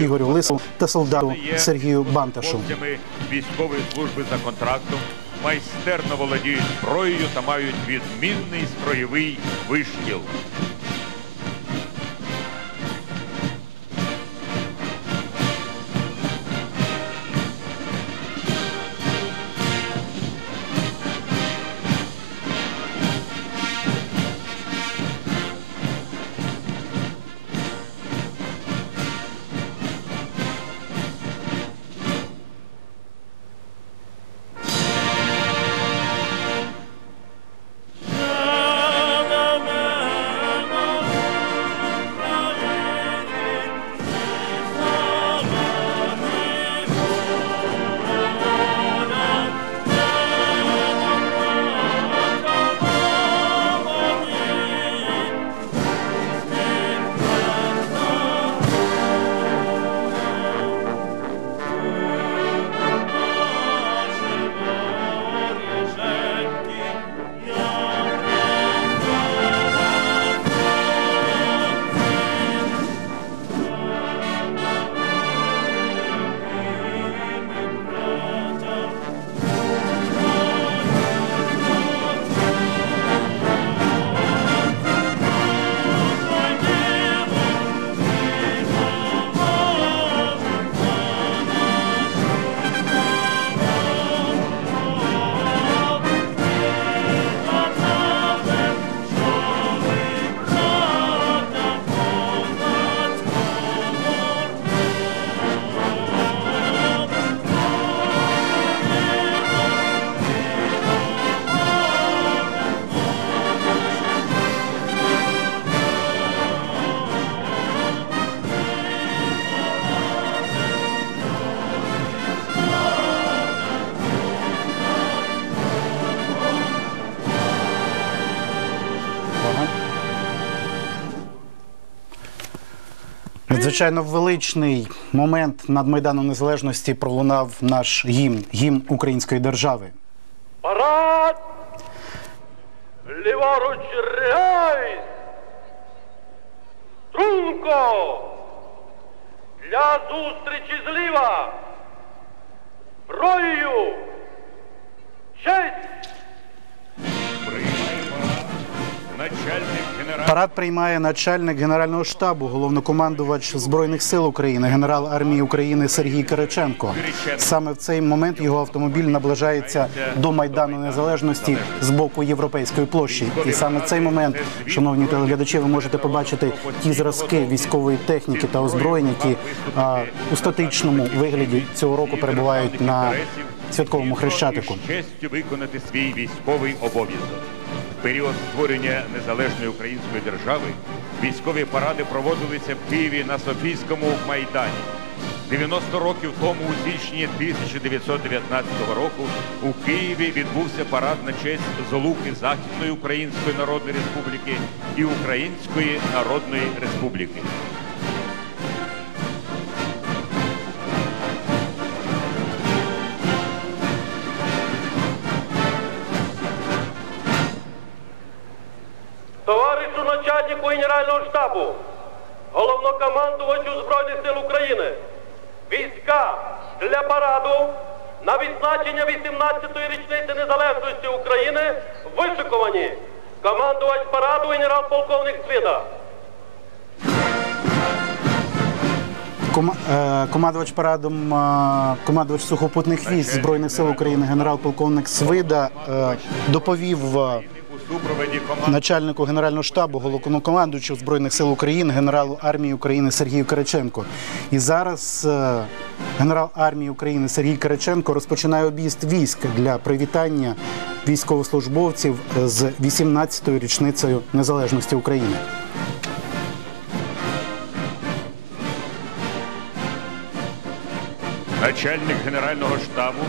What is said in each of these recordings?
Ігорю Лисову та солдату Сергію Банташу. Військової служби за контрактом майстерно володіють зброєю та мають відмінний строєвий вишкіл. Надзвичайно величний момент над Майданом Незалежності пролунав наш гімн, гімн української держави. Парад! Ліворуч рейс! Струнко! Для зустрічі зліва! Зброєю! Честь! Приймаємо начальник генерального Парад приймає начальник генерального штабу, головнокомандувач збройних сил України, генерал армії України Сергій Кириченко. Саме в цей момент його автомобіль наближається до майдану незалежності з боку європейської площі. І саме в цей момент, шановні телеглядачі, ви можете побачити ті зразки військової техніки та озброєння, які а, у статичному вигляді цього року перебувають на святковому хрещатику. честю виконати свій військовий обов'язок. Період створення незалежної української держави військові паради проводилися в Києві на Софійському майдані. 90 років тому, у січні 1919 року, у Києві відбувся парад на честь Золухи Західної Української Народної Республіки і Української Народної Республіки. Начальнику Генерального штабу, головнокомандувачу Збройних сил України, війська для параду на відзначення 18-ї річниці незалежності України вишикувані. Командувач параду генерал-полковник Свида. Е, Командувач парадом, е, командувач сухопутних військ збройних сил України, генерал-полковник Свида е, доповів начальнику генерального штабу, головнокомандуючого збройних сил України, генералу армії України Сергію Кириченко. І зараз е, генерал армії України Сергій Кириченко розпочинає об'їзд військ для привітання військовослужбовців з 18-ю річницею незалежності України. Начальник Генерального штабу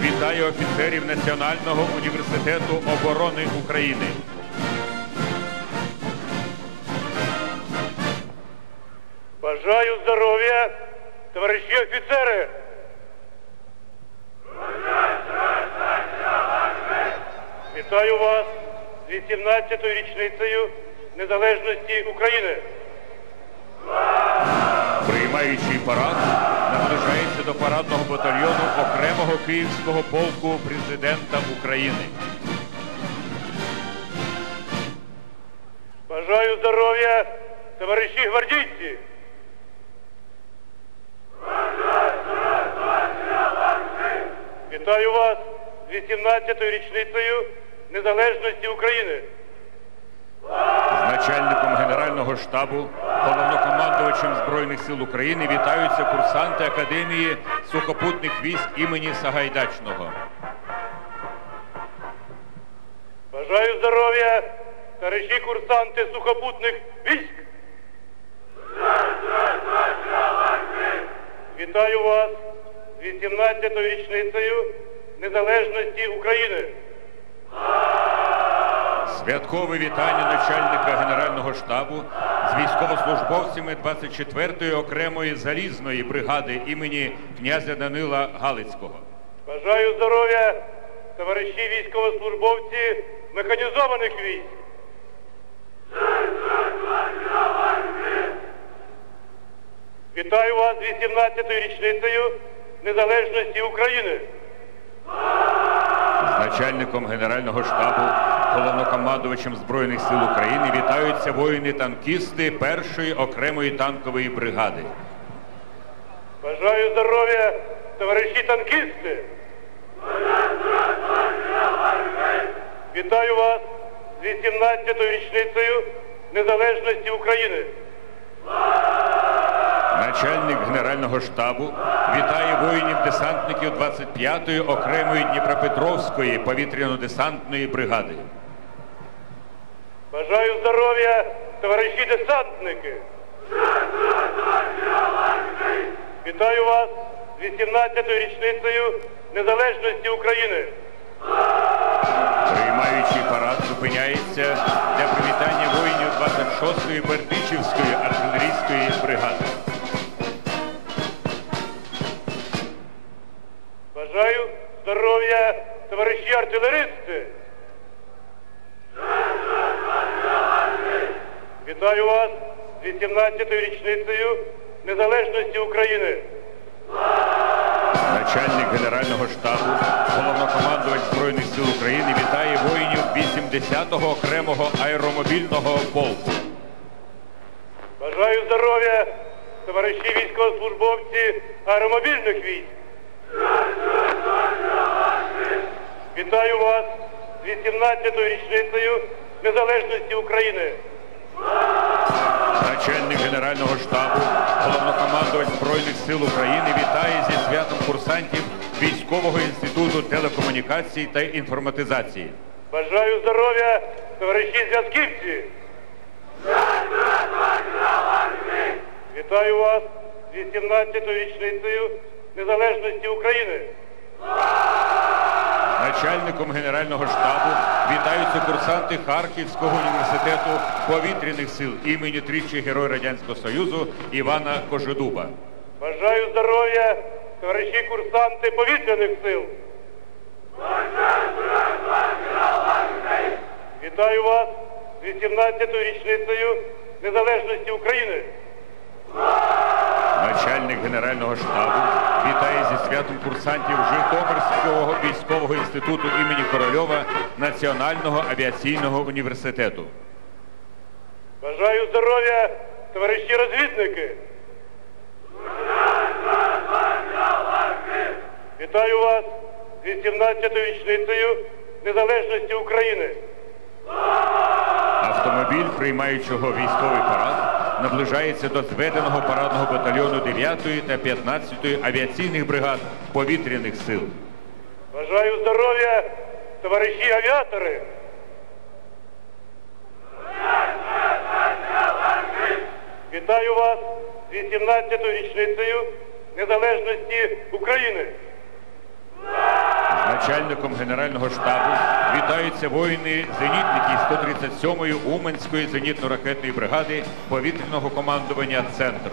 вітає офіцерів Національного університету оборони України. Бажаю здоров'я, товариші офіцери! Вітаю вас з 18-ю річницею незалежності України. Приймаючий парад наближається до парадного батальйону окремого київського полку президента України. Бажаю здоров'я, товариші гвардійці! Вітаю вас з 18-ю річницею незалежності України. З начальником Генерального штабу, головнокомандувачем Збройних сил України вітаються курсанти Академії сухопутних військ імені Сагайдачного. Бажаю здоров'я, товариші курсанти сухопутних військ. Вітаю вас з 18-ю річницею незалежності України. Святкове вітання начальника Генерального штабу з військовослужбовцями 24-ї окремої залізної бригади імені князя Данила Галицького. Бажаю здоров'я, товариші військовослужбовці механізованих військ. Вітаю вас з 18-ю річницею незалежності України. З начальником Генерального штабу, головнокомандувачем Збройних сил України вітаються воїни-танкісти першої окремої танкової бригади. Бажаю здоров'я, товариші танкісти. Вітаю вас з 18-ю річницею незалежності України. Начальник Генерального штабу вітає воїнів-десантників 25-ї окремої Дніпропетровської повітряно-десантної бригади. Бажаю здоров'я, товариші десантники. Вітаю вас з 18-ю річницею незалежності України. Приймаючий парад зупиняється для привітання воїнів 26-ї Бердичівської артилерійської бригади. Бажаю здоров'я, товариші артилеристи. Вітаю вас з 18-ю річницею незалежності України. Начальник Генерального штабу, головнокомандувач Збройних сил України вітає воїнів 80-го окремого аеромобільного полку. Бажаю здоров'я, товариші військовослужбовці аеромобільних військ. Вітаю вас з 18-ю річницею незалежності України. Начальник Генерального штабу, головнокомандувач Збройних сил України вітає зі святом курсантів Військового інституту телекомунікацій та інформатизації. Бажаю здоров'я, товариші зв'язківці. Вітаю вас з 18-ю річницею незалежності України. Начальником Генерального штабу вітаються курсанти Харківського університету повітряних сил імені тричі Герой Радянського Союзу Івана Кожедуба. Бажаю здоров'я, товариші курсанти повітряних сил. Вітаю вас з 18-ю річницею незалежності України. Начальник Генерального штабу вітає зі святом курсантів Житомирського військового інституту імені Корольова Національного авіаційного університету. Бажаю здоров'я, товариші розвідники. Вітаю вас з 18-ю річницею незалежності України. Автомобіль приймаючого військовий парад наближається до зведеного парадного батальйону 9-ї та 15-ї авіаційних бригад повітряних сил. Бажаю здоров'я, товариші авіатори. Вітаю вас з 18-ю річницею незалежності України. Начальником Генерального штабу вітаються воїни-зенітники 137-ї Уманської зенітно-ракетної бригади повітряного командування «Центр».